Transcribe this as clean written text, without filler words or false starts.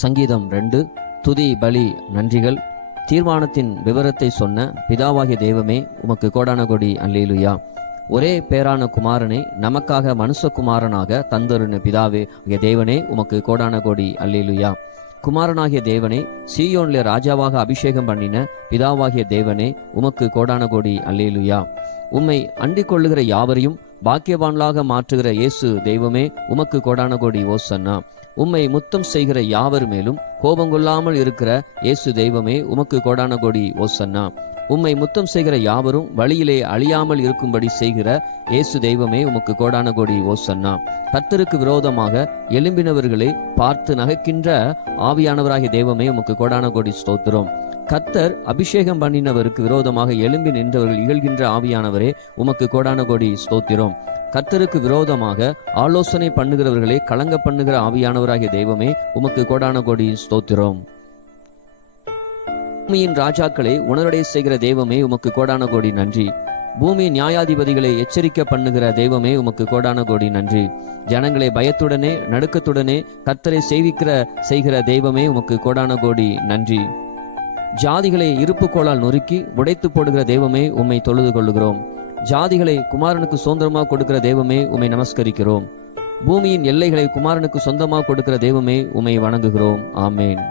சங்கீதம் 2. துதி, பலி, நன்றிகள். தீர்மானத்தின் விவரத்தை சொன்ன பிதாவாகிய தெய்வமே உமக்கு கோடான கோடி அல்லேலூயா. ஒரே பேரான குமாரனை நமக்காக மனுஷகுமாரனாக தந்தருன பிதாவே தேவனே உமக்கு கோடான கோடி அல்லேலூயா. குமாரனாகிய தேவனே, சீயோன்ல ராஜாவாக அபிஷேகம் பண்ணின பிதாவாகிய தேவனே உமக்கு கோடான கோடி அல்லேலூயா. உம்மை அண்டிக் கொள்ளுகிற யாவரையும் பாக்கியவான்களாக மாற்றுகிற இயேசு தெய்வமே உமக்கு கோடான கோடி ஓசன்னா. உம்மை முத்தம் செய்கிற யாவர் மேலும் கோபங்கொள்ளாமல் இருக்கிற இயேசு தெய்வமே உமக்கு கோடான கோடி ஓசன்னா. உம்மை முத்தம் செய்கிற யாவரும் வழியிலே அழியாமல் இருக்கும்படி செய்கிற இயேசு தெய்வமே உமக்கு கோடான கோடி ஓசன்னா. கர்த்தருக்கு விரோதமாக எழும்பினவர்களை பார்த்து நகைக்கின்ற ஆவியானவராகிய தெய்வமே உமக்கு கோடான கோடி ஸ்தோத்திரம். கர்த்தர் அபிஷேகம் பண்ணினவருக்கு விரோதமாக எழும்பி நின்றவர்கள் இகழ்கின்ற ஆவியானவரே உமக்கு கோடான கோடி ஸ்தோத்திரம். கர்த்தருக்கு விரோதமாக ஆலோசனை பண்ணுகிறவர்களை கலங்க பண்ணுகிற ஆவியானவராகிய தெய்வமே உமக்கு கோடான கோடி ஸ்தோத்திரம். பூமியின் ராஜாக்களை உணரடை செய்கிற தெய்வமே உமக்கு கோடான கோடி நன்றி. பூமி நியாயாதிபதிகளை எச்சரிக்க பண்ணுகிற தெய்வமே உமக்கு கோடான கோடி நன்றி. ஜனங்களை பயத்துடனே நடுக்கத்துடனே கர்த்தரை செய்கிற தெய்வமே உமக்கு கோடான கோடி நன்றி. ஜாதிகளை இருப்புக்கோளால் நொறுக்கி உடைத்து போடுகிற தெய்வமே உம்மை தொழுது கொள்ளுகிறோம். ஜாதிகளை குமாரனுக்கு சொந்தமாக கொடுக்கிற தெய்வமே உம்மை நமஸ்கரிக்கிறோம். பூமியின் எல்லைகளை குமாரனுக்கு சொந்தமாக கொடுக்கிற தெய்வமே உம்மை வணங்குகிறோம். ஆமேன்.